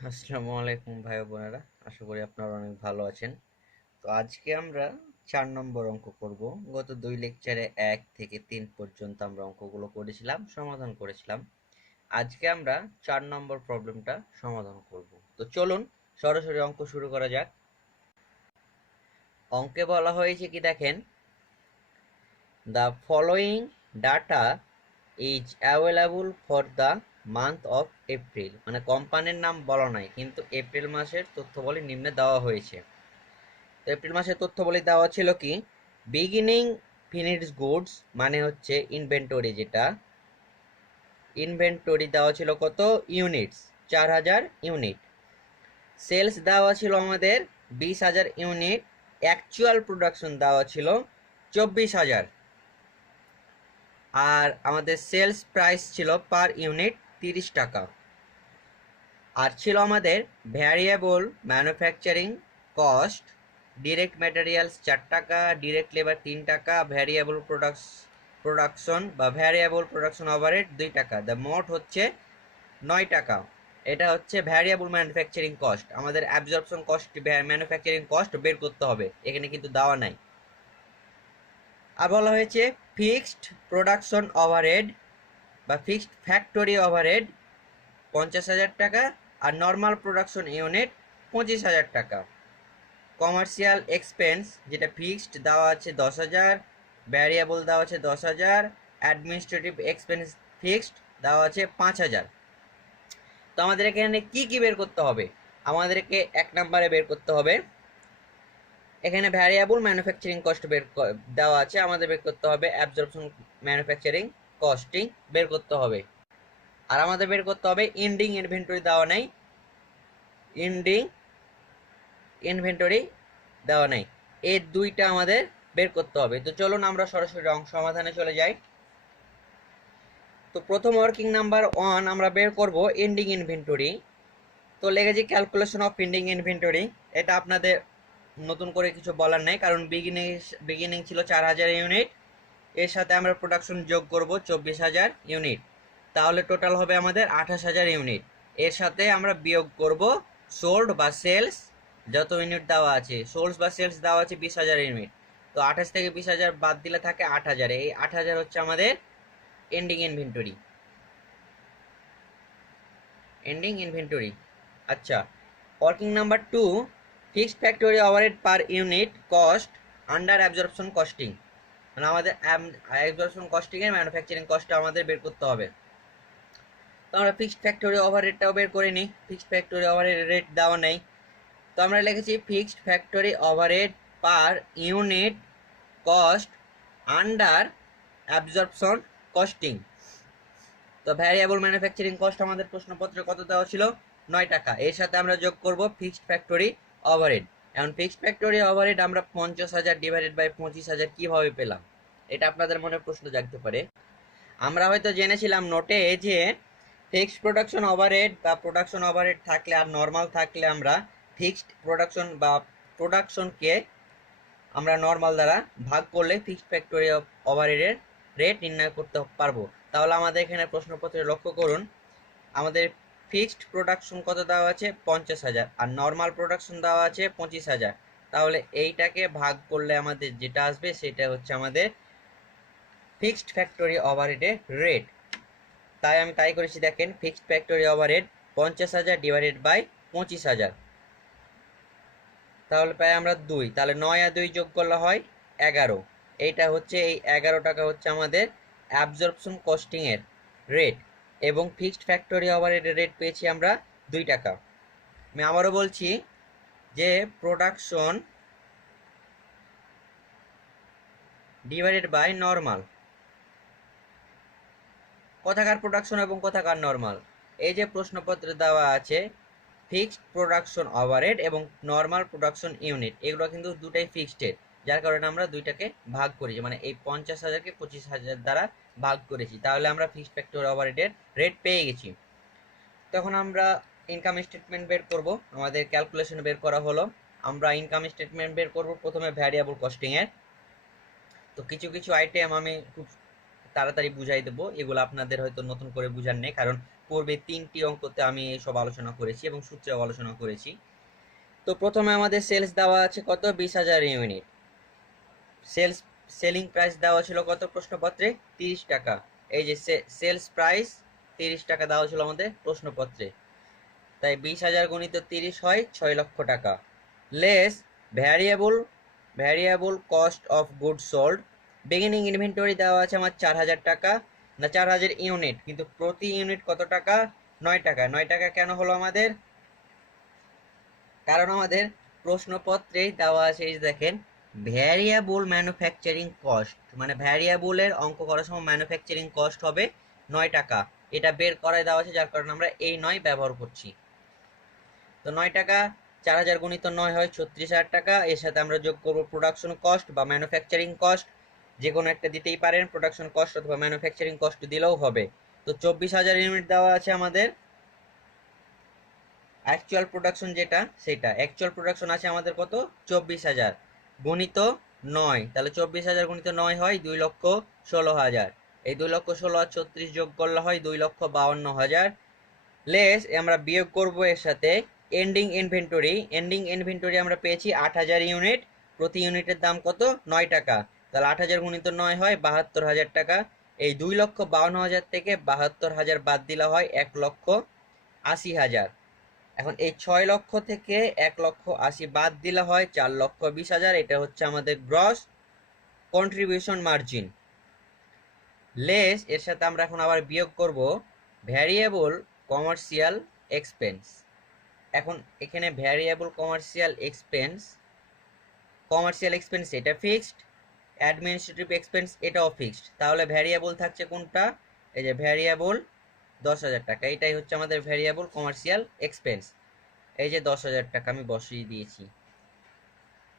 আসসালামু আলাইকুম ভাই ও বোনেরা, আশা করি আপনারা অনেক ভালো আছেন। তো আজকে আমরা 4 নম্বর অঙ্ক করব। গত 2 লেকচারে 1 থেকে 3 পর্যন্ত আমরা অঙ্কগুলো করেছিলাম, সমাধান করেছিলাম। আজকে আমরা 4 নম্বর প্রবলেমটা সমাধান করব। তো চলুন সরাসরি অঙ্ক শুরু করা যাক। অঙ্কে বলা হয়েছে কি দেখেন, the following data is available for the month of April. মানে কোম্পানির নাম বলা নাই, কিন্তু এপ্রিল মাসের তথ্যবলী নিম্নে দেওয়া হয়েছে। তো এপ্রিল মাসের তথ্যবলী দেওয়া ছিল কি, বিগিনিং ফিনিশড গুডস মানে হচ্ছে ইনভেন্টরি, যেটা ইনভেন্টরি দেওয়া ছিল কত ইউনিটস, 4000 ইউনিট। সেলস দেওয়া ছিল আমাদের 20,000 ইউনিট। অ্যাকচুয়াল প্রোডাকশন দেওয়া ছিল 24,000। আর আমাদের সেলস প্রাইস ছিল পার ইউনিট 30 টাকা। আর ছিল আমাদের variable manufacturing cost, direct materials 4 টাকা, ডিরেক্ট লেবার 3 টাকা, ভ্যারিয়েবল প্রোডাকশন বা ভ্যারিয়েবল প্রোডাকশন ওভারহেড 2 টাকা। দ্য মোট হচ্ছে 9 টাকা। এটা হচ্ছে ভ্যারিয়েবল ম্যানুফ্যাকচারিং কস্ট। আমাদের অ্যাবজর্পশন কস্ট, ম্যানুফ্যাকচারিং কস্ট বের করতে হবে, এখানে কিন্তু দেওয়া নাই। আর বলা হয়েছে ফিক্সড প্রোডাকশন ওভারহেড বা ফিক্সড ফ্যাক্টরি ওভারহেড 50,000 টাকা, আর নর্মাল প্রোডাকশন ইউনিট 25,000 টাকা। কমার্শিয়াল এক্সপেন্স যেটা ফিক্সড দেওয়া আছে 10,000, ভ্যারিয়েবল দেওয়া আছে 10,000, অ্যাডমিনিস্ট্রেটিভ এক্সপেন্স ফিক্সড দেওয়া আছে 5,000। তো আমাদের এখানে কি কি বের করতে হবে? আমাদেরকে 1 নম্বরে বের করতে হবে, এখানে ভ্যারিয়েবল ম্যানুফ্যাকচারিং কস্ট দেওয়া আছে, আমাদের বের করতে হবে অ্যাবজর্পশন ম্যানুফ্যাকচারিং কস্টিং বের করতে হবে। আর আমাদের বের করতে হবে এন্ডিং ইনভেন্টরি দেওয়া নাই, এন্ডিং ইনভেন্টরি দেওয়া নাই। এই দুইটা আমাদের বের করতে হবে। তো চলুন আমরা সরাসরি অঙ্ক সমাধানে চলে যাই। তো প্রথম ওয়ার্কিং নাম্বার 1 আমরা বের করব এন্ডিং ইনভেন্টরি। তো লেগেছে ক্যালকুলেশন অফ এন্ডিং ইনভেন্টরি। এটা আপনাদের নতুন করে কিছু বলার নেই, কারণ বিগিনিং ছিল 4,000 ইউনিট, এর সাথে আমরা প্রোডাকশন যোগ করব 24,000 ইউনিট, তাহলে টোটাল হবে আমাদের 28,000 ইউনিট। এর সাথে আমরা বিয়োগ করব সোল্ড বা সেলস, যত ইউনিট দেওয়া আছে সোল্স বা সেলস দেওয়া আছে 20,000 ইউনিট। তো 28 থেকে 20,000 বাদ দিলে থাকে 8,000। এই 8,000 হচ্ছে আমাদের এন্ডিং ইনভেন্টরি। Ending inventory. আচ্ছা, working number 2, fixed factory overhead per unit cost under absorption costing. মানে আমাদের অ্যাবজর্পশন কস্টিং এর ম্যানুফ্যাকচারিং কস্ট আমাদের বের করতে হবে। তো আমরা ফিক্সড ফ্যাক্টরি ওভারহেডটাও বের করে নিই। ফিক্সড ফ্যাক্টরি ওভারহেড রেট দেওয়া নেই, তো আমরা লিখেছি fixed factory overhead per unit cost under absorption costing. তো ভ্যারিয়েবল ম্যানুফ্যাকচারিং কস্ট আমাদের প্রশ্নপত্রে কত দেওয়া ছিল, 9 টাকা। এর সাথে আমরা যোগ করব ফিক্সড ফ্যাক্টরি ওভারহেড। এখন ফিক্সড ফ্যাক্টরি ওভারহেড আমরা 50,000 ডিভাইডেড বাই 25,000 কিভাবে পেলাম, এটা আপনাদের মনে প্রশ্ন জাগতে পারে। আমরা হয়তো জেনেছিলাম নোটে যে ফিক্সড প্রোডাকশন ওভারহেড বা প্রোডাকশন ওভারহেড থাকলে আর নর্মাল থাকলে আমরা ফিক্সড প্রোডাকশন বা প্রোডাকশনকে আমরা নর্মাল দ্বারা ভাগ করলে ফিক্সড ফ্যাক্টরি ওভারহেডের রেট নির্ণয় করতে পারবো। তাহলে আমাদের এখানে প্রশ্নপত্রে লক্ষ্য করুন, আমাদের ফিক্সড প্রোডাকশন কত দেওয়া আছে 50,000, আর নর্মাল প্রোডাকশন দেওয়া আছে 25,000। তাহলে এইটাকে ভাগ করলে আমাদের যেটা আসবে সেটা হচ্ছে আমাদের ফিক্সড ফ্যাক্টরি ওভারহেডের রেট। তাই আমি তাই করেছি, দেখেন fixed factory overhead 50,000 divided by 25,000, তাহলে পাই আমরা 2। তাহলে 9 আর 2 যোগ করলে হয় 11। এইটা হচ্ছে এই 11 টাকা হচ্ছে আমাদের অ্যাবজর্পশন কস্টিং এর রেট, এবং ফিক্সড ফ্যাক্টরি ওভারহেডের রেট পেয়েছি আমরা 2 টাকা। আমি আবারও বলছি যে প্রোডাকশন ডিভাইডেড বাই নর্মাল, কোথাকার প্রোডাকশন এবং কোথাকার নর্মাল। এই যে প্রশ্নপত্রে দেওয়া আছে ফিক্সড প্রোডাকশন ওভারহেড এবং নর্মাল প্রোডাকশন ইউনিট, এগুলো কিন্তু দুটাই ফিক্সডের, যার কারণে আমরা দুইটাকে ভাগ করেছি, মানে এই 50,000কে 25,000 দ্বারা ভাগ করেছি। তাহলে আমরা ফিক্সড ফ্যাক্টরি ওভারহেডের রেট পেয়ে গেছি। তখন আমরা ইনকাম স্টেটমেন্ট বের করব। আমাদের ক্যালকুলেশন বের করা হলো, আমরা ইনকাম স্টেটমেন্ট বের করব প্রথমে ভ্যারিয়েবল কস্টিং এর। তো কিছু কিছু আইটেম আমি খুব তাড়াতাড়ি বুঝাই দেবো, এগুলো আপনাদের হয়তো নতুন করে বুঝার নেই, কারণ পূর্বে 3টি অঙ্কতে আমি এসব আলোচনা করেছি এবং সূত্রেও আলোচনা করেছি। তো প্রথমে আমাদের সেলস দেওয়া আছে কত, 20,000 ইউনিট। সেলিং প্রাইস দেওয়া ছিল কত প্রশ্নপত্রে, 30 টাকা। এই যে সেলস প্রাইস 30 টাকা দেওয়া ছিল আমাদের প্রশ্নপত্রে, তাই 20,000 গুণিত 30 হয় 6 লক্ষ টাকা। Less variable cost of good sold, beginning inventory দেওয়া আছে আমার 4,000 টাকা, না 4,000 ইউনিট, কিন্তু প্রতি ইউনিট কত টাকা, 9 টাকা। 9 টাকা কেন হলো আমাদের, কারণ আমাদের প্রশ্নপত্রেই দেওয়া আছে, এই দেখেন ভ্যারিয়েবল ম্যানুফ্যাকচারিং কস্ট, মানে ভ্যারিয়েবলের অঙ্ক করার সময় ম্যানুফ্যাকচারিং কস্ট হবে 9 টাকা। এটা বের করায় দেওয়া আছে, যার কারণে আমরা এই 9 ব্যবহার করছি। তো 9 টাকা 4,000 গুণিত 9 হয় 36,000 টাকা। এর সাথে আমরা যোগ করব প্রোডাকশন কস্ট বা ম্যানুফ্যাকচারিং কস্ট, যে কোনো একটা দিতেই পারেন, প্রোডাকশন কস্ট অথবা ম্যানুফ্যাকচারিং কস্ট দিলেও হবে। তো 24,000 ইউনিট দেওয়া আছে আমাদের, অ্যাকচুয়াল প্রোডাকশন যেটা সেটা, অ্যাকচুয়াল প্রোডাকশন আছে আমাদের কত, 24,000 গুণিত 9, তাহলে 24,000 গুণিত 9 হয় 2,16,000। এই 2,16,000 আর 36 যোগ করলে হয় 2,52,000। লেস আমরা বিয়োগ করব এর সাথে এন্ডিং ইনভেন্টরি আমরা পেয়েছি 8,000 ইউনিট, প্রতি ইউনিটের দাম কত, 9 টাকা। তাহলে 8,000 গুণিত 9 হয় 72,000 টাকা। এই 2,52,000 থেকে 72,000 বাদ দিলে হয় 1,80,000। এখন এই 6 লক্ষ থেকে 1,80,000 বাদ দিলে হয় 4,20,000। এটা হচ্ছে আমাদের গ্রস কন্ট্রিবিউশন মার্জিন। লেস এর সাথে আমরা এখন আবার বিয়োগ করব ভ্যারিয়েবল কমার্শিয়াল এক্সপেন্স। এখন এখানে ভ্যারিয়েবল কমার্শিয়াল এক্সপেন্স এটা ফিক্সড, অ্যাডমিনিস্ট্রেটিভ এক্সপেন্স এটাও ফিক্সড। তাহলে ভ্যারিয়েবল থাকছে কোনটা, এই যে ভ্যারিয়েবল 10,000 টাকা, এটাই হচ্ছে আমাদের ভ্যারিয়েবল কমার্শিয়াল এক্সপেন্স। এই যে 10,000 টাকা আমি বসিয়ে দিয়েছি।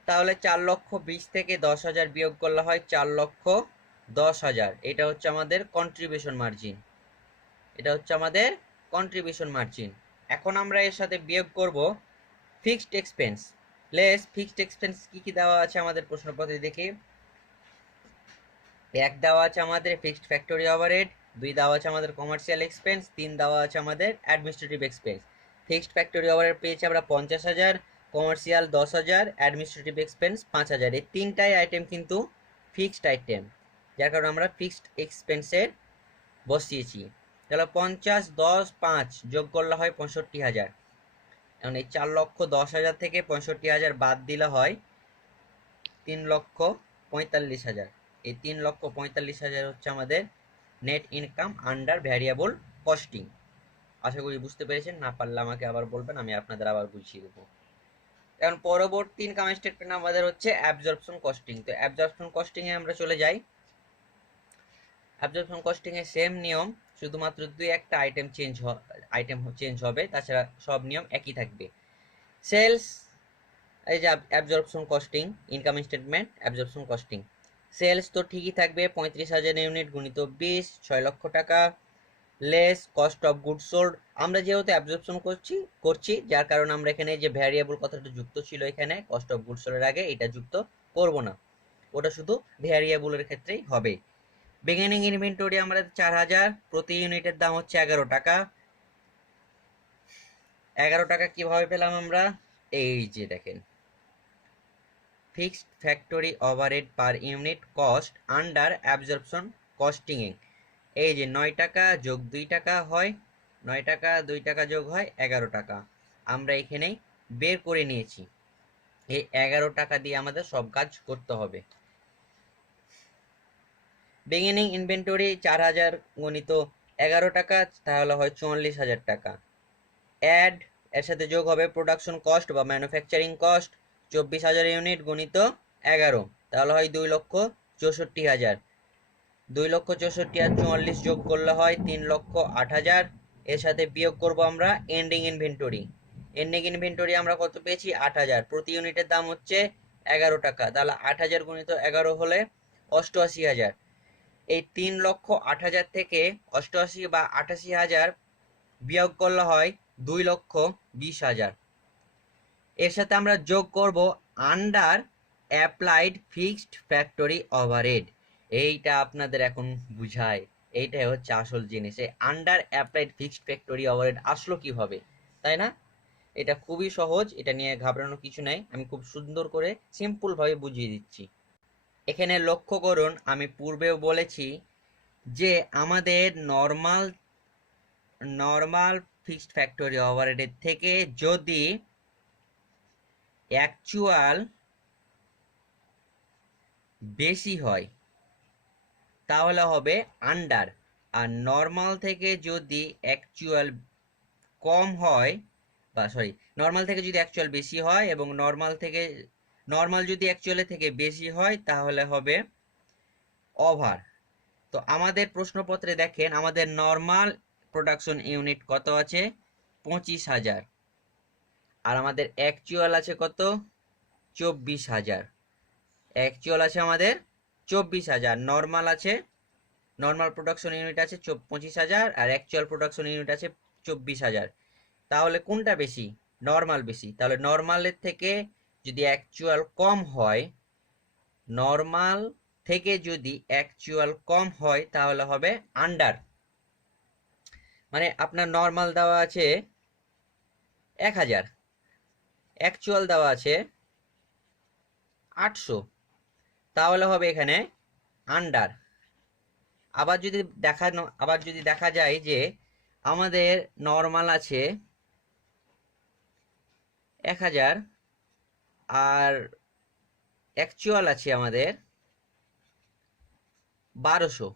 তাহলে 4,20,000 থেকে 10,000 বিয়োগ করলে হয় 4,10,000। এটা হচ্ছে আমাদের কন্ট্রিবিউশন মার্জিন। এখন আমরা এর সাথে বিয়োগ করব fixed expense. Less fixed expense কি কি দেওয়া আছে আমাদের প্রশ্নপত্রে দেখি। 1 দেওয়া আছে আমাদের ফিক্সড ফ্যাক্টরি ওভারহেড, 2 দেওয়া আছে আমাদের কমার্শিয়াল এক্সপেন্স, 3 দেওয়া আছে আমাদের administrative expense. Fixed factory overhead পেয়েছি আমরা 50,000, কমার্শিয়াল 10,000, অ্যাডমিনিস্ট্রেটিভ এক্সপেন্স 5,000। এই তিনটাই আইটেম কিন্তু ফিক্সড আইটেম, যার কারণে আমরা ফিক্সড এক্সপেন্সের বসিয়েছি। তাহলে 50, 10, 5 যোগ করলে হয় 65,000। এখন এই 4,10,000 থেকে 65,000 বাদ দিলে হয় 3,45,000। এই 3,45,000 হচ্ছে আমাদের net income under variable costing. আশা করি বুঝতে পেরেছেন, না পারলে আমাকে আবার বলবেন, আমি আপনাদের আবার বুঝিয়ে দেবো। এখন পরবর্তী ইনকাম স্টেটমেন্ট আমাদের হচ্ছে অ্যাবজর্পশন কস্টিং। তো অ্যাবজর্পশন কস্টিং এ আমরা চলে যাই। অ্যাবজর্পশন কস্টিং এ সেম নিয়ম, শুধুমাত্র 2-1টা আইটেম চেঞ্জ হবে, তাছাড়া সব নিয়ম একই থাকবে। সেলস, এই যে absorption costing, income statement absorption costing. Sales তো ঠিকই থাকবে 35,000 ইউনিট গুণিত 20, 6 লক্ষ টাকা। Less cost of good sold, আমরা যেহেতু অ্যাবজর্পশন করছি যার কারণে আমরা এখানে যে ভ্যারিয়েবল কথাটা যুক্ত ছিল এখানে কস্ট অফ গুড সোল্ডের আগে, এটা যুক্ত করব না, ওটা শুধু ভ্যারিয়েবলের ক্ষেত্রেই হবে। বিগিনিং ইনভেন্টরি আমরা 4,000, প্রতি ইউনিটের দাম হচ্ছে 11 টাকা। 11 টাকা কিভাবে পেলাম আমরা, এই যে দেখেন fixed factory overhead per unit cost under absorption costing এ, এই যে 9 টাকা যোগ 2 টাকা হয় 9 টাকা, 2 টাকা যোগ হয় 11 টাকা, আমরা এখানেই বের করে নিয়েছি। এই 11 টাকা দিয়ে আমাদের সব কাজ করতে হবে। বিগিনিং ইনভেন্টরি 4,000 গণিত 11 টাকা, তাহলে হয় 44,000 টাকা। অ্যাড এর সাথে যোগ হবে প্রোডাকশন কস্ট বা ম্যানুফ্যাকচারিং কস্ট, 24,000 ইউনিট গণিত 11, তাহলে হয় 2,64,000। 2,64,000 আর 44 যোগ করলে হয় 3,08,000। এর সাথে বিয়োগ করব আমরা এন্ডিং ইনভেন্টরি আমরা কত পেয়েছি, 8,000, প্রতি ইউনিটের দাম হচ্ছে 11 টাকা, তাহলে 8,000 গুণিত 11 হলে 88,000। এই 3,08,000 থেকে 88 বা 88,000 বিয়োগ করলে হয় 2,20,000। এর সাথে আমরা যোগ করব under applied fixed factory overhead. এইটা আপনাদের এখন বুঝায় এইটাই হচ্ছে আসল জিনিস। এই under applied fixed factory overhead আসলো কিভাবে, তাই না? এটা খুবই সহজ, এটা নিয়ে ঘাবড়ানোর কিছু নাই, আমি খুব সুন্দর করে সিম্পল ভাবে বুঝিয়ে দিচ্ছি। এখানে লক্ষ্য করুন, আমি পূর্বেও বলেছি যে আমাদের নর্মাল নর্মাল ফিক্সড ফ্যাক্টরি ওভারহেডের থেকে যদি অ্যাকচুয়াল বেশি হয় তাহলে হবে আন্ডার, আর নর্মাল থেকে যদি অ্যাকচুয়াল কম হয়, বা সরি, নর্মাল থেকে যদি অ্যাকচুয়াল বেশি হয় এবং নর্মাল যদি অ্যাকচুয়ালের থেকে বেশি হয় তাহলে হবে ওভার। তো আমাদের প্রশ্নপত্রে দেখেন আমাদের নর্মাল প্রোডাকশন ইউনিট কত আছে, 25,000, আর আমাদের অ্যাকচুয়াল আছে কত, 24,000। অ্যাকচুয়াল আছে আমাদের 24,000, নর্মাল প্রোডাকশন ইউনিট আছে 25,000 আর অ্যাকচুয়াল প্রোডাকশন ইউনিট আছে 24,000। তাহলে কোনটা বেশি? নর্মাল বেশি। তাহলে নর্মালের থেকে যদি অ্যাকচুয়াল কম হয়, নর্মাল থেকে যদি অ্যাকচুয়াল কম হয় তাহলে হবে আন্ডার। মানে আপনার নর্মাল দেওয়া আছে 1,000, অ্যাকচুয়াল দেওয়া আছে 800, তাহলে হবে এখানে আন্ডার। আবার যদি দেখা যায় যে আমাদের নর্মাল আছে 1,000 আর অ্যাকচুয়াল আছে আমাদের 1200,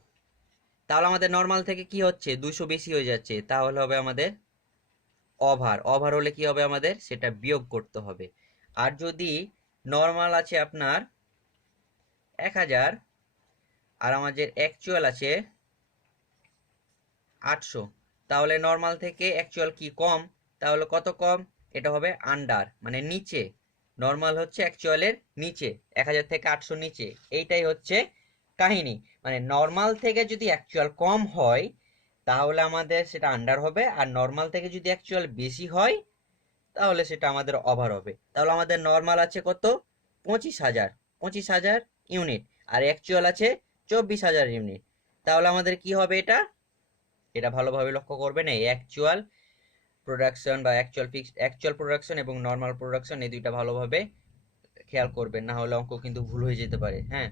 তাহলে আমাদের নর্মাল থেকে কি হচ্ছে, 200 বেশি হয়ে যাচ্ছে, তাহলে হবে আমাদের ওভার। ওভার হলে কি হবে, আমাদের সেটা বিয়োগ করতে হবে। আর যদি নর্মাল আছে আপনার 1,000 আর আমাদের অ্যাকচুয়াল আছে 800, তাহলে নর্মাল থেকে অ্যাকচুয়াল কি কম, তাহলে কত কম, এটা হবে আন্ডার, মানে নিচে। নর্মাল হচ্ছে অ্যাকচুয়ালের নিচে, 1,000 থেকে 800 নিচে, এইটাই হচ্ছে কাহিনী। মানে নর্মাল থেকে যদি অ্যাকচুয়াল কম হয় তাহলে আমাদের সেটা আন্ডার হবে, আর নর্মাল থেকে যদি অ্যাকচুয়াল বেশি হয় তাহলে সেটা আমাদের ওভার হবে। তাহলে আমাদের নর্মাল আছে কত, 25,000, 25,000 ইউনিট, আর অ্যাকচুয়াল আছে 24,000 ইউনিট। তাহলে আমাদের কি হবে, এটা ভালোভাবে লক্ষ্য করবেন, এই অ্যাকচুয়াল প্রোডাকশন বা অ্যাকচুয়াল প্রোডাকশন এবং নর্মাল প্রোডাকশন এই দুইটা ভালোভাবে খেয়াল করবেন, না হলে অঙ্ক কিন্তু ভুল হয়ে যেতে পারে। হ্যাঁ,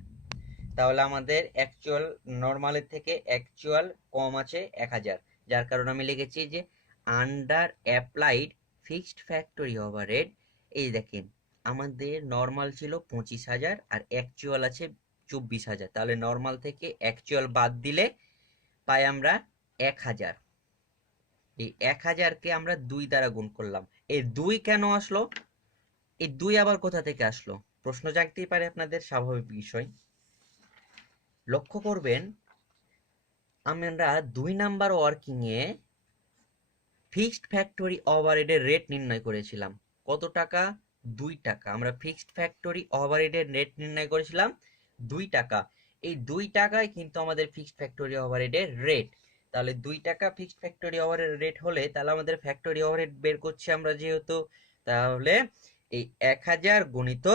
তাহলে আমাদের অ্যাকচুয়াল নর্মালের থেকে অ্যাকচুয়াল কম আছে 1,000, যার কারণে আমি লিখেছি যে under applied fixed factory overhead. এই দেখেন আমাদের নর্মাল ছিল 25,000 আর অ্যাকচুয়াল আছে 24,000, তাহলে নর্মাল থেকে অ্যাকচুয়াল বাদ দিলে পাই আমরা 1,000। এই 1,000কে আমরা 2 দ্বারা গুণ করলাম। এই 2 কেন আসলো, এই 2 আবার কোথা থেকে আসলো, প্রশ্ন জাগতেই পারে আপনাদের, স্বাভাবিক বিষয়। লক্ষ্য করবেন আমরা 2 নাম্বার ওয়ার্কিং এ ফিক্সড ফ্যাক্টরি ওভারহেডের রেট নির্ণয় করেছিলাম। কত টাকা? 2 টাকা। আমরা ফিক্সড ফ্যাক্টরি ওভারহেডের রেট নির্ণয় করেছিলাম 2 টাকা। এই 2 টাকায় কিন্তু আমাদের ফিক্সড ফ্যাক্টরি ওভারহেডের রেট। তাহলে 2 টাকা ফিক্সড ফ্যাক্টরি ওভারহেড রেট হলে তাহলে আমাদের ফ্যাক্টরি ওভারহেড বের করছি আমরা যেহেতু, তাহলে এই 1,000 গুণিত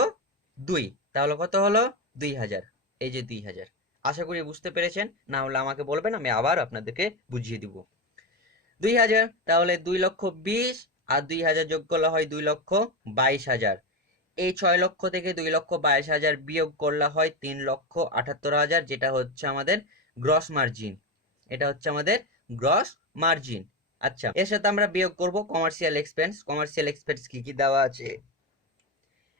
2, তাহলে কত হলো, 2,000। এই যে 2,000, আশা করি বুঝতে পেরেছেন, না হলে আমাকে বলবেন, আমি আবার আপনাদেরকে বুঝিয়ে দিব। 2,000, তাহলে 2,20,000 আর 2,000 যোগ করলে হয় 2,22,000। এই 6 লক্ষ থেকে 2,22,000 বিয়োগ করলে হয় 3,78,000, যেটা হচ্ছে আমাদের গ্রস মার্জিন। এটা হচ্ছে আমাদের গ্রস মার্জিন। আচ্ছা, এর সাথে আমরা বিয়োগ করব কমার্শিয়াল এক্সপেন্স। কমার্শিয়াল এক্সপেন্স কি কি দেওয়া আছে,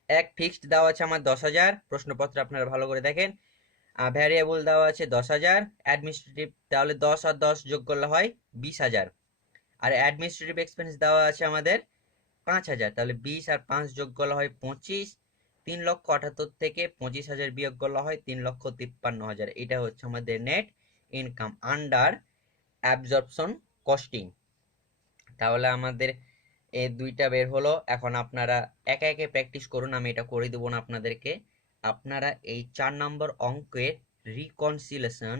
এক ফিক্সড দেওয়া আছে আমার 10,000, প্রশ্নপত্র আপনারা ভালো করে দেখেন। ভ্যারিয়েবল দেওয়া আছে 10,000, অ্যাডমিনিস্ট্রেটিভ, তাহলে 10 আর 10 যোগ করলে হয় 20,000, আর অ্যাডমিনিস্ট্রেটিভ এক্সপেন্স দেওয়া আছে আমাদের 5,000, তাহলে 20 আর 5 যোগ করলে হয় 25। 3,78,000 থেকে 25,000 বিয়োগ করলে হয় 3,53,000। এটা হচ্ছে আমাদের net income under absorption costing. তাহলে আমাদের এই দুইটা বের হলো। এখন আপনারা একে একে প্র্যাকটিস করুন, আমি এটা করে দেবো না আপনাদেরকে। আপনারা এই 4 নম্বর অঙ্কের রিকনসিলেশন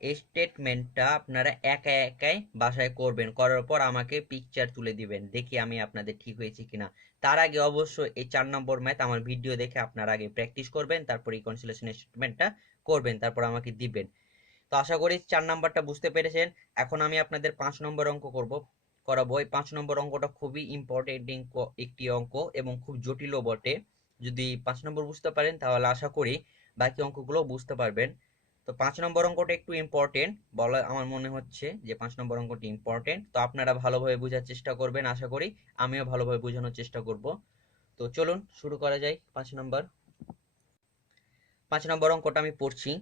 এই স্টেটমেন্টটা আপনারা একা একাই বাসায় করবেন, করার পর আমাকে পিকচার তুলে দিবেন, দেখি আমি আপনাদের ঠিক হয়েছে কিনা। তার আগে অবশ্যই এই 4 নম্বর ম্যাথ আমার ভিডিও দেখে আপনারা আগে প্র্যাকটিস করবেন, তারপর রিকনসিলিয়েশন স্টেটমেন্টটা করবেন, তারপর আমাকে দিবেন। তো আশা করি 4 নাম্বারটা বুঝতে পেরেছেন। এখন আমি আপনাদের 5 নম্বর অঙ্ক করাবো। এই 5 নম্বর অঙ্কটা খুবই ইম্পর্টেন্ট একটি অঙ্ক এবং খুব জটিলও বটে। যদি 5 নম্বর বুঝতে পারেন তাহলে আশা করি বাকি অঙ্কগুলো বুঝতে পারবেন। তো 5 নম্বর অঙ্কটা একটু ইম্পর্টেন্ট বলা আমার মনে হচ্ছে যে 5 নম্বর অঙ্কটি ইম্পর্টেন্ট। তো আপনারা ভালোভাবে বোঝার চেষ্টা করবেন, আশা করি আমিও ভালোভাবে বোঝানোর চেষ্টা করব। তো চলুন শুরু করা যায়। 5 নম্বর অঙ্কটা আমি পড়ছি।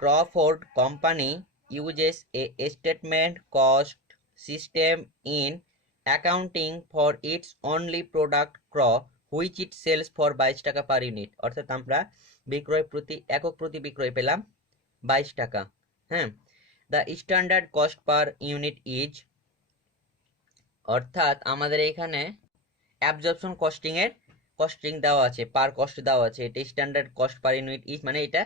Crawford Company uses a statement cost system in accounting for its only product Craw, which it sells for 22 টাকা per unit। অর্থাৎ আমরা একক প্রতি বিক্রয় পেলাম 22 টাকা। হ্যাঁ, the standard cost per unit is, অর্থাৎ আমাদের এখানে অ্যাবজর্পশন কস্টিং দেওয়া আছে, পার কস্ট দেওয়া আছে। এটা standard cost per unit is মানে এটা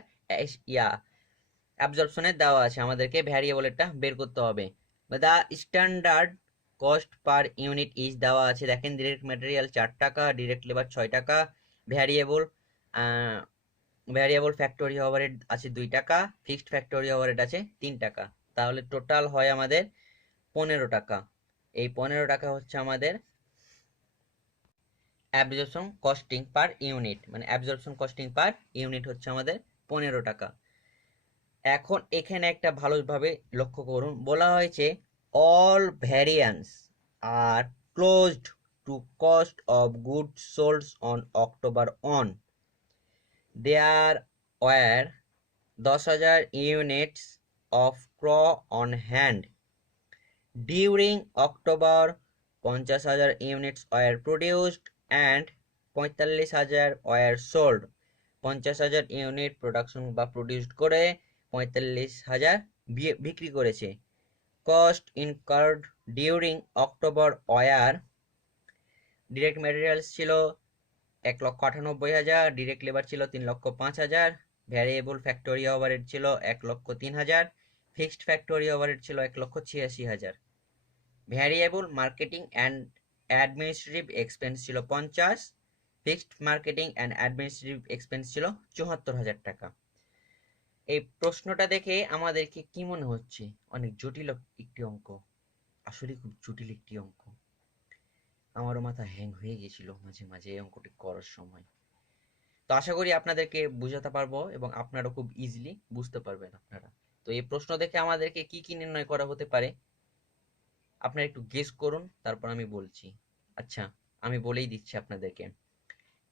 অ্যাবজর্পশনে দেওয়া আছে, আমাদেরকে ভ্যারিয়েবল এটা বের করতে হবে। The standard cost per unit is দেওয়া আছে, দেখেন ডিরেক্ট ম্যাটেরিয়াল 4 টাকা, ডিরেক্ট লেবার 6 টাকা, ভ্যারিয়েবল ফ্যাক্টরি ওভারহেড আছে 2 টাকা, ফিক্সড ফ্যাক্টরি ওভারহেড আছে 3 টাকা। তাহলে টোটাল হয় আমাদের 15 টাকা। এই 15 টাকা হচ্ছে আমাদের অ্যাবজর্পশন কস্টিং পার ইউনিট, মানে অ্যাবজর্পশন কস্টিং পার ইউনিট হচ্ছে আমাদের 15 টাকা। এখন এখানে একটা ভালোভাবে লক্ষ্য করুন, বলা হয়েছে all variance are closed to cost of goods sold on October on. There were 10,000 units of ক্র on hand during October, 50,000 units were produced and 45,000 were sold. 50,000 unit production বা প্রডিউসড করে 45,000 বিক্রি করেছে। Cost incurred during October were, direct materials ছিল 1,98,000, direct labour ছিল 3,05,000, variable factory overhead ছিল 1,03,000, fixed factory overhead ছিল 1,86,000, variable marketing and administrative expense ছিল 50, fixed marketing and administrative expense ছিল 74,000 টাকা। এই প্রশ্নটা দেখে আমাদেরকে কি মনে হচ্ছে? অনেক জটিল একটি অঙ্ক, আসলে খুব জটিল একটি অঙ্ক। আমারও মাথা হ্যাং হয়ে গেছিল মাঝে মাঝে এই অঙ্কটি করার সময়। তো আশা করি আপনাদেরকে বুঝাতে পারবো এবং আপনারাও খুব ইজিলি বুঝতে পারবেন আপনারা। তো এই প্রশ্ন দেখে আমাদেরকে কি কি নির্ণয় করা হতে পারে আপনারা একটু গেস করুন, তারপর আমি বলছি। আচ্ছা, আমি বলেই দিচ্ছি আপনাদেরকে।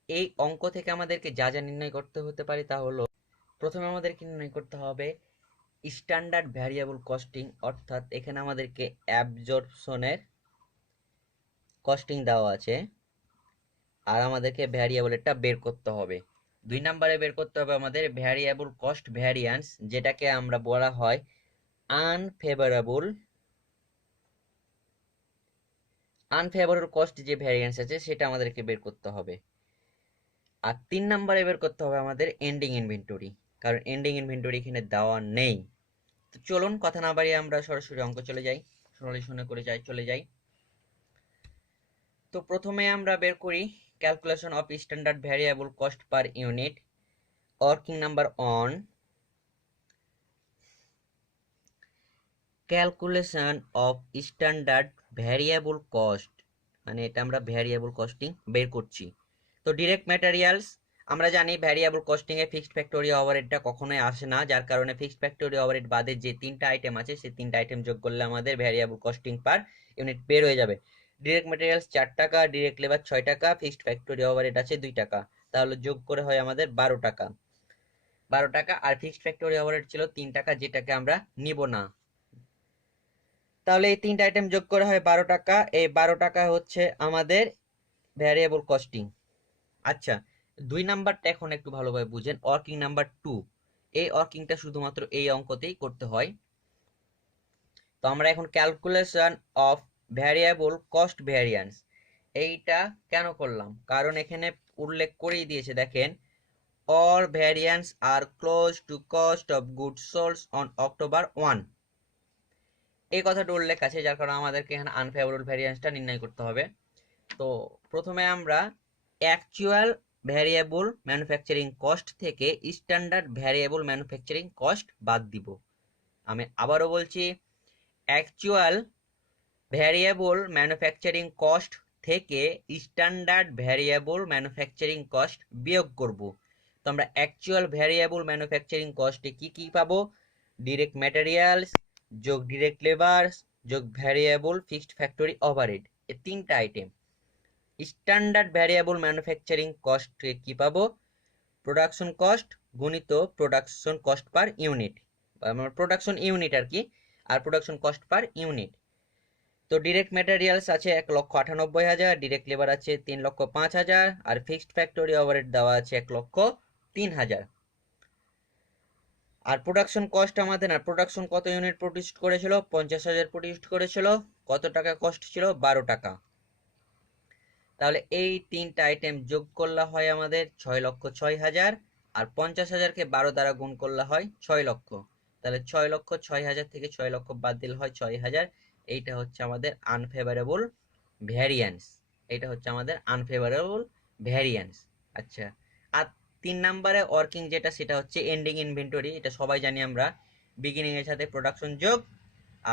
এই অঙ্ক থেকে আমাদেরকে যা যা নির্ণয় করতে হতে পারে তা হলো, প্রথমে আমাদেরকে নির্ণয় করতে হবে স্ট্যান্ডার্ড ভ্যারিয়েবল কস্টিং, অর্থাৎ এখানে আমাদেরকে অ্যাবজর্পশনের কস্টিং দেওয়া আছে আর আমাদেরকে ভ্যারিয়েবলটা বের করতে হবে। 2 নম্বরে বের করতে হবে আমাদের ভ্যারিয়েবল কস্ট ভ্যারিয়েন্স, যেটাকে আমরা বলা হয় আনফেভারেবল কস্ট যে ভ্যারিয়েন্স আছে সেটা আমাদেরকে বের করতে হবে। আর 3 নম্বরে বের করতে হবে আমাদের এন্ডিং ইনভেন্টরি, কারণ এন্ডিং ইনভেন্টরি এখানে দেওয়া নেই। তো চলুন কথা না বাড়িয়ে আমরা সরাসরি অঙ্ক চলে যাই। তো প্রথমে আমরা বের করি calculation of standard variable cost per unit. Working number on calculation of standard variable cost, মানে এটা আমরা ভ্যারিয়েবল কস্টিং বের করছি। তো ডিরেক্ট ম্যাটেরিয়ালস, আমরা জানি ভ্যারিয়েবল কস্টিং এ ফিক্সড ফ্যাক্টরি ওভারহেডটা কখনোই আসে না, যার কারণে ফিক্সড ফ্যাক্টরি ওভারহেড বাদে যে 3টা আইটেম আছে সেই 3টা আইটেম যোগ করলে আমাদের ভ্যারিয়েবল কস্টিং পার ইউনিট বের হয়ে যাবে। ডিরেক্ট ম্যাটেরিয়ালস 4 টাকা, ডিরেক্ট লেবার 6 টাকা, ফিক্সড ফ্যাক্টরি ওভারহেড আছে 2 টাকা, তাহলে যোগ করে হয় আমাদের 12 টাকা। আর ফিক্সড ফ্যাক্টরি ওভারহেড ছিল 3 টাকা, যেটাকে আমরা নিব না। তাহলে এই 3টা আইটেম যোগ করে হয় 12 টাকা। এই 12 টাকা হচ্ছে আমাদের ভ্যারিয়েবল কস্টিং। আচ্ছা, 2 নাম্বারটা এখন একটু ভালোভাবে বুঝেন, ওয়ার্কিং নাম্বার 2। এই ওয়ার্কিংটা শুধুমাত্র এই অঙ্কতেই করতে হয়। তো আমরা এখন calculation of variable cost variance এইটা কেন করলাম, কারণ এখানে উল্লেখ করেই দিয়েছে, দেখেন or variance are close to cost of goods sold on October 1। এই কথাটা উল্লেখ আছে, যার কারণে আমাদেরকে এখানে আনফেভারেবল ভ্যারিয়েন্সটা নির্ণয় করতে হবে। তো প্রথমে আমরা অ্যাকচুয়াল ভ্যারিয়েবল ম্যানুফ্যাকচারিং কস্ট থেকে স্ট্যান্ডার্ড ভ্যারিয়েবল ম্যানুফ্যাকচারিং কস্ট বাদ দিব। আমি আবারও বলছি, অ্যাকচুয়াল ভ্যারিয়েবল ম্যানুফ্যাকচারিং কস্ট থেকে স্ট্যান্ডার্ড ভ্যারিয়েবল ম্যানুফ্যাকচারিং কস্ট বিয়োগ করব। তো আমরা অ্যাকচুয়াল ভ্যারিয়েবল ম্যানুফ্যাকচারিং কস্টে কি কি পাবো? ডিরেক্ট ম্যাটেরিয়ালস যোগ ডিরেক্ট লেবার যোগ ভ্যারিয়েবল ফিক্সড ফ্যাক্টরি ওভারহেড, এই তিনটা আইটেম। স্ট্যান্ডার্ড ভ্যারিয়েবল ম্যানুফ্যাকচারিং কস্টে কি পাবো? প্রোডাকশন কস্ট গুণিত production cost per unit, production unit আর কি, আর প্রোডাকশন কস্ট পার ইউনিট। তো ডিরেক্ট ম্যাটেরিয়ালস আছে 1,98,000, ডিরেক্ট লেবার আছে 3,05,000, আর ফিক্সড ফ্যাক্টরি ওভারহেড দেওয়া আছে 1,03,000। আর প্রোডাকশন কস্ট আমাদের না, প্রোডাকশন কত ইউনিট প্রডিউস করেছিল? 50,000 প্রডিউস করেছিল। কত টাকা কস্ট ছিল? 12 টাকা। তাহলে এই তিনটা আইটেম যোগ করলে হয় আমাদের 6,06,000, আর 50,000কে 12 দ্বারা গুণ করলে হয় 6 লক্ষ। তাহলে 6,06,000 থেকে 6 লক্ষ বাদ দিলে হয় 6,000। এইটা হচ্ছে আমাদের আনফেভারেবল ভ্যারিয়েন্স, এটা হচ্ছে আমাদের আনফেভারেবল ভ্যারিয়েন্স। আচ্ছা, আর 3 নম্বরে ওয়ার্কিং যেটা, সেটা হচ্ছে এন্ডিং ইনভেন্টরি। এটা সবাই জানি আমরা, বিগিনিং এর সাথে প্রোডাকশন যোগ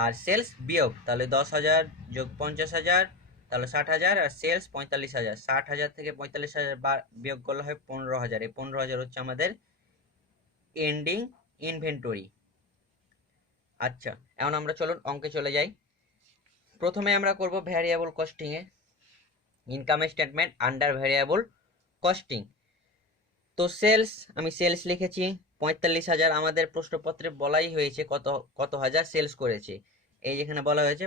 আর সেলস বিয়োগ। তাহলে 10,000 যোগ 50,000, তাহলে 60,000, আর সেলস 45,000। 60,000 থেকে 45,000 বিয়োগ করলে হয় 15,000। এই 15,000 হচ্ছে আমাদের এন্ডিং ইনভেন্টরি। আচ্ছা, এখন আমরা চলুন অঙ্কে চলে যাই। প্রথমে আমরা করব ভ্যারিয়েবল কস্টিং এ income statement under variable costing. তো সেলস, আমি সেলস লিখেছি 45,000। আমাদের প্রশ্নপত্রে বলাই হয়েছে কত কত হাজার সেলস করেছে। এই যেখানে বলা হয়েছে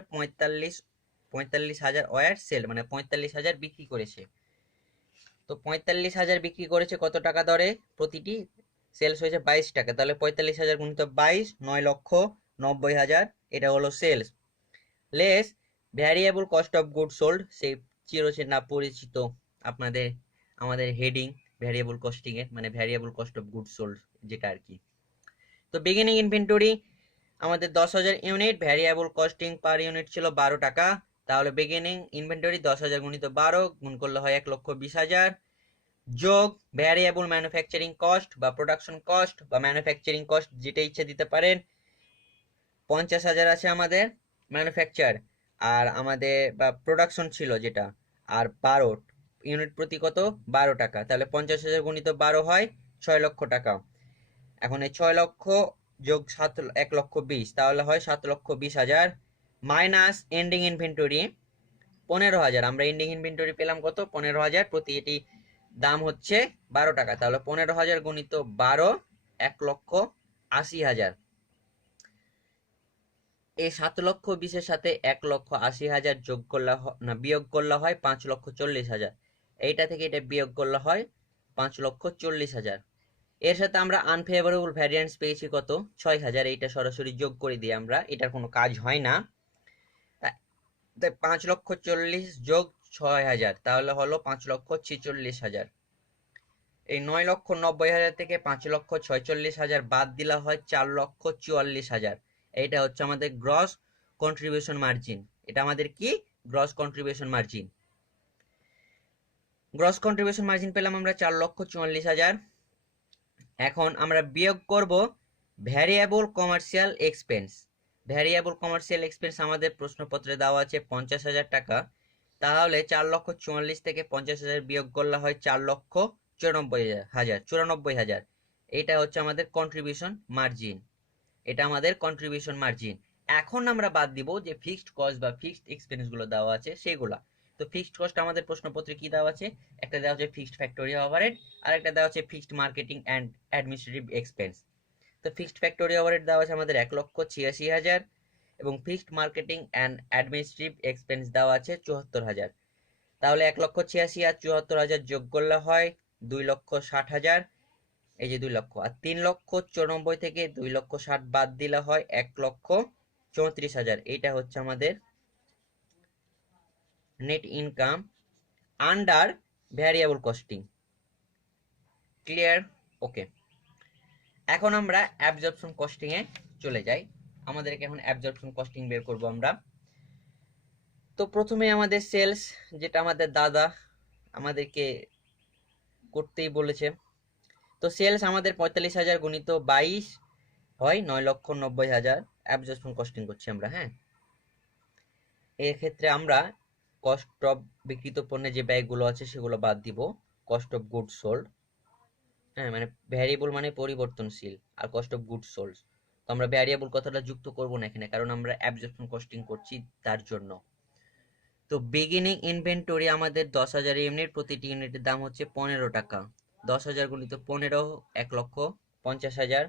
45,000 ওয়ার সেল, মানে 45,000 বিক্রি করেছে। তো 45,000 বিক্রি করেছে কত টাকা দরে? প্রতিটি সেলস হয়েছে 22 টাকা। তাহলে 45,000 গুণিত 22, 9,90,000, এটা হলো সেলস। Less variable cost of good sold, সেই চিরচেনা পরিচিত আপনাদের আমাদের হেডিং ভ্যারিয়েবল কস্টিং এর, মানে variable cost of good sold যেটা আর কি। তো বিগিনিং ইনভেন্টরি আমাদের 10,000 unit, variable costing per unit ছিল 12 টাকা। তাহলে বিগিনিং ইনভেন্টরি 10,000 গুণিত 12 গুণ করলে হয় 1,20,000, যোগ ভ্যারিয়েবল ম্যানুফ্যাকচারিং কস্ট বা প্রোডাকশন কস্ট বা ম্যানুফ্যাকচারিং কস্ট, যেটা ইচ্ছে দিতে পারেন। 50,000 আছে আমাদের ম্যানুফ্যাকচার, আর আমাদের বা প্রোডাকশন ছিল যেটা, আর 12 ইউনিট প্রতি কত? 12 টাকা। তাহলে 50,000 গুণিত 12 হয় 6 লক্ষ টাকা। এখন এই 6 লক্ষ যোগ 1,20,000, তাহলে হয় 7,20,000, মাইনাস এন্ডিং ইনভেন্টরি 15,000। আমরা এন্ডিং ইনভেন্টরি পেলাম কত? 15,000, প্রতি এটি দাম হচ্ছে 12 টাকা। তাহলে 15,000 গুণিত 12, 1,80,000। এই 7,20,000 সাথে 1,80,000 যোগ করলে না বিয়োগ করলে হয় 5,40,000। এইটা থেকে এটা বিয়োগ করলে হয় 5,40,000। এর সাথে আমরা আনফেভারেবল ভ্যারিয়েন্স পেয়েছি কত? 6,000। এইটা সরাসরি যোগ করে দিই আমরা, এটার কোনো কাজ হয় না। তাই 5,40,000 যোগ 6,000, তাহলে হলো 5,46,000। এই 9,90,000 থেকে 5,46,000 বাদ দিলে হয় 4,44,000। এইটা হচ্ছে আমাদের গ্রস কন্ট্রিবিউশন মার্জিন। এটা আমাদের কি? Gross contribution margin. Gross contribution margin পেলাম আমরা 4,44,000। এখন আমরা বিয়োগ করব variable commercial expense. Variable commercial expense আমাদের প্রশ্নপত্রে দেওয়া আছে 50,000 টাকা। তাহলে 4,44,000 থেকে 50,000 বিয়োগ করলে হয় 4,94,000। এটা হচ্ছে আমাদের কন্ট্রিবিউশন মার্জিন, এটা আমাদের কন্ট্রিবিউশন মার্জিন। এখন আমরা বাদ দিব যে ফিক্সড কস্ট বা ফিক্সড এক্সপেন্স গুলো দেওয়া আছে সেগুলা। তো ফিক্সড কস্ট আমাদের প্রশ্নপত্রে কি দেওয়া আছে? একটা দেওয়া আছে ফিক্সড ফ্যাক্টরি ওভারহেড, আর একটা দেওয়া আছে fixed marketing and administrative expense. তো ফিক্সড ফ্যাক্টরি ওভারহেড দেওয়া আছে আমাদের 1,86,000, এবং fixed marketing and administrative expense দেওয়া আছে 74,000। তাহলে 1,86,000 আর 74,000 যোগ করলে হয় 2,60,000। এই যে 2 লক্ষ, আর 3,94,000 থেকে 2,60,000 বাদ দিলে হয় 1,34,000। এইটা হচ্ছে আমাদের net income under variable costing. Clear? Okay, এখন আমরা অ্যাবজর্পশন কস্টিং এ চলে যাই। আমাদেরকে এখন অ্যাবজর্পশন কস্টিং বের করব আমরা। তো প্রথমে আমাদের সেলস, যেটা আমাদের দাদা আমাদেরকে করতেই বলেছে। তো সেলস আমাদের 45,000 গুণিত 22 হয় 9,90,000। অ্যাবজর্পশন কস্টিং করছি আমরা। হ্যাঁ, এক্ষেত্রে আমরা কস্ট অফ বিক্রিত পণ্যের যে ব্যয়গুলো আছে সেগুলো বাদ দিব। কস্ট অফ গুডস সোল্ড, হ্যাঁ মানে ভ্যারিয়েবল মানে পরিবর্তনশীল, আর কস্ট অফ গুডস সোল্ড। তো আমরা ভ্যারিয়েবল কথাটা যুক্ত করব না এখানে, কারণ আমরা অ্যাবজর্পশন কস্টিং করছি তার জন্য। তো বিগিনিং ইনভেন্টরি আমাদের 10,000 ইউনিট, প্রতিটি ইউনিটের দাম হচ্ছে 15 টাকা। 10,000 গুণিত 15, 1,50,000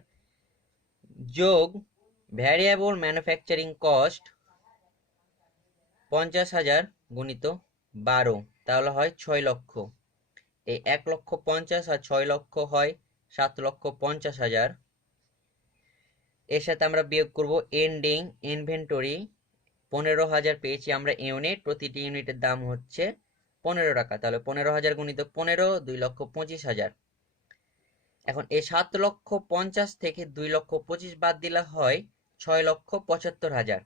যোগ ভ্যারিয়েবল ম্যানুফ্যাকচারিং কস্ট 50,000 গুণিত 12, তাহলে হয় 6 লক্ষ। এই 1,50,000 আর 6 লক্ষ হয় 7,50,000। এর সাথে আমরা বিয়োগ করব এন্ডিং ইনভেন্টরি 15,000 পেয়েছি আমরা ইউনিট, প্রতিটি ইউনিটের দাম হচ্ছে 15 টাকা, তাহলে 15,000 গুণিত 15, 2,25,000। এখন এই 7,50,000 থেকে 2,25,000 বাদ দিলে হয় 6,75,000।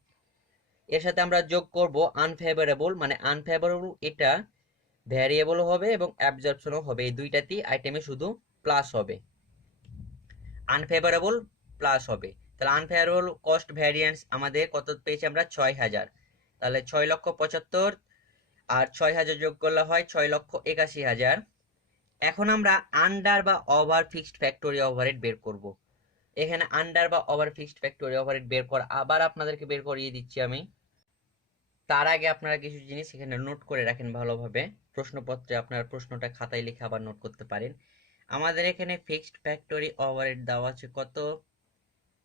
এর সাথে আমরা যোগ করব আনফেভারেবল, মানে আনফেভারেবল এটা ভ্যারিয়েবল হবে এবং অ্যাবজর্পশনও হবে, এই দুইটাতেই আইটেমে শুধু প্লাস হবে, আনফেভারেবল প্লাস হবে। তাহলে আনফেভারেবল কস্ট ভ্যারিয়েন্স আমাদের কত পেয়েছি আমরা? 6,000। তাহলে 6,75,000 আর 6,000 যোগ করলে হয় 6,81,000। এখন আমরা আন্ডার বা ওভার ফিক্সড ফ্যাক্টরি ওভারহেড বের করব। এখানে আন্ডার বা ওভার ফিক্সড ফ্যাক্টরি ওভারহেড বের করা আবার আপনাদেরকে বের করিয়ে দিচ্ছি আমি। তার আগে আপনারা কিছু জিনিস এখানে নোট করে রাখেন ভালোভাবে, প্রশ্নপত্রে আপনার প্রশ্নটা খাতায় লিখে আবার নোট করতে পারেন। আমাদের এখানে ফিক্সড ফ্যাক্টরি ওভারহেড দেওয়া আছে কত?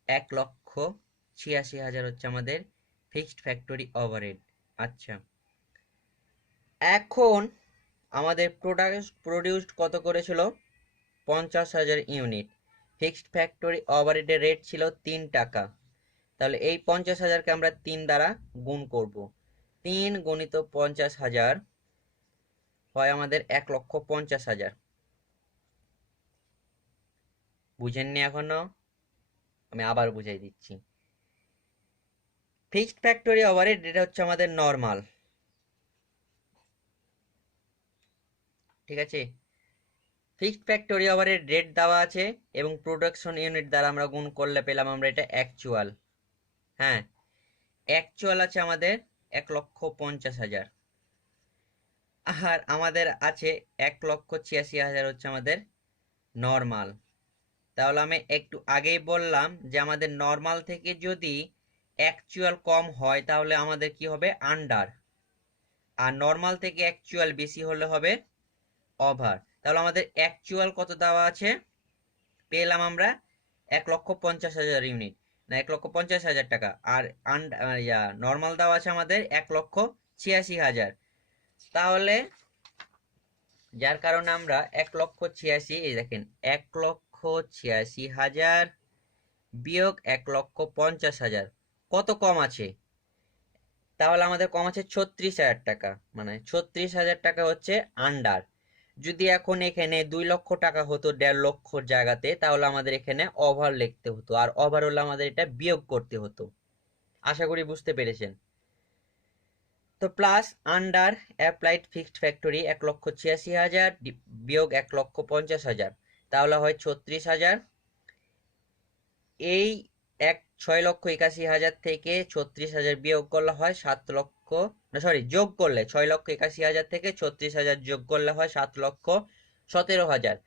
1,86,000 হচ্ছে আমাদের ফিক্সড ফ্যাক্টরি ওভারহেড। আচ্ছা, এখন আমাদের প্রডিউসড কত করেছিল? 50,000 ইউনিট। ফিক্সড ফ্যাক্টরি ওভারহেডের রেট ছিল 3 টাকা। তাহলে এই 50,000কে আমরা 3 দ্বারা গুণ করব। 3 গুণিত 50,000 হয় আমাদের 1,50,000। বুঝেননি এখনো? আমি আবার বুঝাই দিচ্ছি। ফিক্সড ফ্যাক্টরি ওভারহেড এটা হচ্ছে আমাদের নরমাল, ঠিক আছে? ফিক্সড ফ্যাক্টরি ওভারহেড রেট দেওয়া আছে এবং প্রোডাকশন ইউনিট দ্বারা আমরা গুণ করলে পেলাম আমরা এটা অ্যাকচুয়াল। হ্যাঁ, অ্যাকচুয়াল আছে আমাদের 1,50,000, আর আমাদের আছে 1,86,000 হচ্ছে আমাদের নরমাল। তাহলে আমি একটু আগেই বললাম যে আমাদের নরমাল থেকে যদি অ্যাকচুয়াল কম হয় তাহলে আমাদের কি হবে? আন্ডার, আর নরমাল থেকে অ্যাকচুয়াল বেশি হলে হবে ওভার। তাহলে আমাদের অ্যাকচুয়াল কত দেওয়া আছে পেলাম আমরা? 1,50,000 ইউনিট, না 1,50,000 টাকা, আর নরমাল দেওয়া আছে আমাদের 1,86,000। তাহলে যার কারণে আমরা 1,86,000, এই দেখেন 1,86,000 বিয়োগ 1,50,000 কত কম আছে? তাহলে আমাদের কম আছে 36,000 টাকা, মানে 36,000 টাকা হচ্ছে আন্ডার। যদি এখন এখানে 2 লক্ষ টাকা হতো 1.5 লক্ষর জায়গাতে, তাহলে আমাদের এখানে ওভার লিখতে হতো, আর ওভার হলে আমাদের এটা বিয়োগ করতে হতো। আশা করি বুঝতে পেরেছেন। তো plus under applied fixed factory 1,86,000 বিয়োগ 1,50,000, তাহলে হয় 36,000। এই 6,81,000 থেকে 36,000 বিয়োগ করলে হয় 7 লক্ষ, না সরি যোগ করলে 6,81,000 থেকে 36,000 যোগ করলে হয় 7,17,000।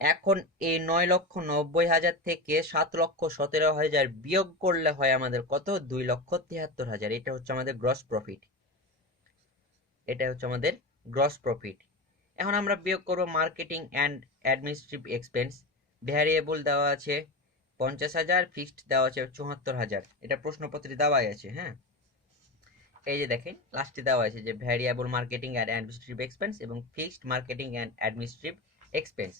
এখন এই 9,90,000 থেকে 7,17,000 বিয়োগ করলে হয় আমাদের কত? 2,73,000। এটা হচ্ছে আমাদের গ্রস প্রফিট, এটা হচ্ছে আমাদের গ্রস প্রফিট। এখন আমরা বিয়োগ করব marketing and administrative expense. Variable দেওয়া আছে 50,000, ফিক্সড দেওয়া আছে 74,000। এটা প্রশ্নপত্রে দেওয়াই আছে। হ্যাঁ, এই যে দেখেন লাস্টে দেওয়া আছে যে variable marketing and administrative expense এবং fixed marketing and administrative expense.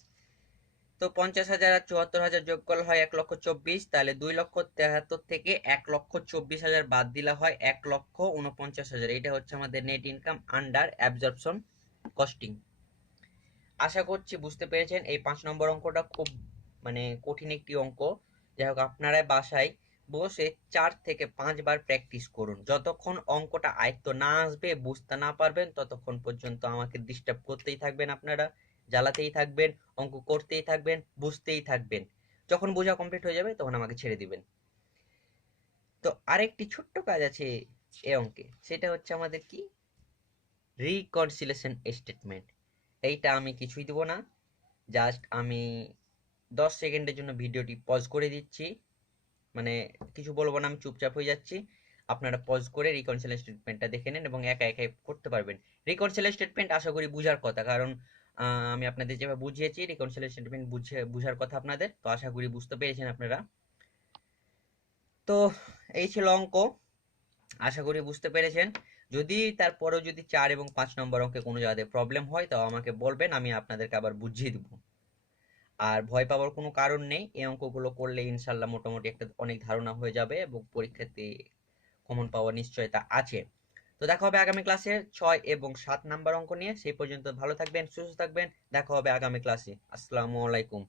তো 50,000 আর 74,000 যোগ করলে হয় 1,24,000। তাহলে 2,73,000 থেকে 1,24,000 বাদ দিলে হয় 1,49,000। এটা হচ্ছে আমাদের net income under absorption costing. আশা করছি বুঝতে পেরেছেন। এই 5 নম্বর অঙ্কটা খুব মানে কঠিন একটি অঙ্ক। যাই হোক, আপনারা বাসায় বসে 4 থেকে 5 বার প্র্যাকটিস করুন। যতক্ষণ অঙ্কটা আয়ত্ত না আসবে, বুঝতে না পারবেন, ততক্ষণ পর্যন্ত আমাকে ডিস্টার্ব করতেই থাকবেন, আপনারা জ্বালাতেই থাকবেন, অঙ্ক করতেই থাকবেন, বুঝতেই থাকবেন। যখন বোঝা কমপ্লিট হয়ে যাবে তখন আমাকে ছেড়ে দিবেন। তো আরেকটি ছোট্ট কাজ আছে এই অঙ্কে, সেটা হচ্ছে আমাদের কি, রিকনসিলেশন স্টেটমেন্ট। এইটা আমি কিছুই দেবো না, জাস্ট আমি 10 সেকেন্ডের জন্য ভিডিওটি পজ করে দিচ্ছি, মানে কিছু বলবো না, আমি চুপচাপ হয়ে যাচ্ছি। আপনারা পজ করে রিকনসিলেশন স্টেটমেন্টটা দেখে নেন এবং একা একাই করতে পারবেন। রিকনসিলেশন স্টেটমেন্ট আশা করি বুঝার কথা, কারণ আমি আপনাদের যেভাবে বুঝিয়েছি রিকনসিলেশন স্টেটমেন্ট বুঝার কথা আপনাদের, তো আশা করি বুঝতে পেরেছেন আপনারা। তো এই ছিল অঙ্ক, আশা করি বুঝতে পেরেছেন। যদি তারপরেও যদি 4 এবং 5 নম্বর অঙ্কে কোনো জায়গাতে প্রবলেম হয়, তাও আমাকে বলবেন, আমি আপনাদেরকে আবার বুঝিয়ে দেবো। আর ভয় পাওয়ার কোনো কারণ নেই, এই অঙ্কগুলো করলে ইনশাল্লাহ মোটামুটি একটা অনেক ধারণা হয়ে যাবে এবং পরীক্ষাতে কমন পাওয়ার নিশ্চয়তা আছে। তো দেখা হবে আগামী ক্লাসে 6 এবং 7 নাম্বার অঙ্ক নিয়ে। সেই পর্যন্ত ভালো থাকবেন, সুস্থ থাকবেন, দেখা হবে আগামী ক্লাসে। আসসালামু আলাইকুম।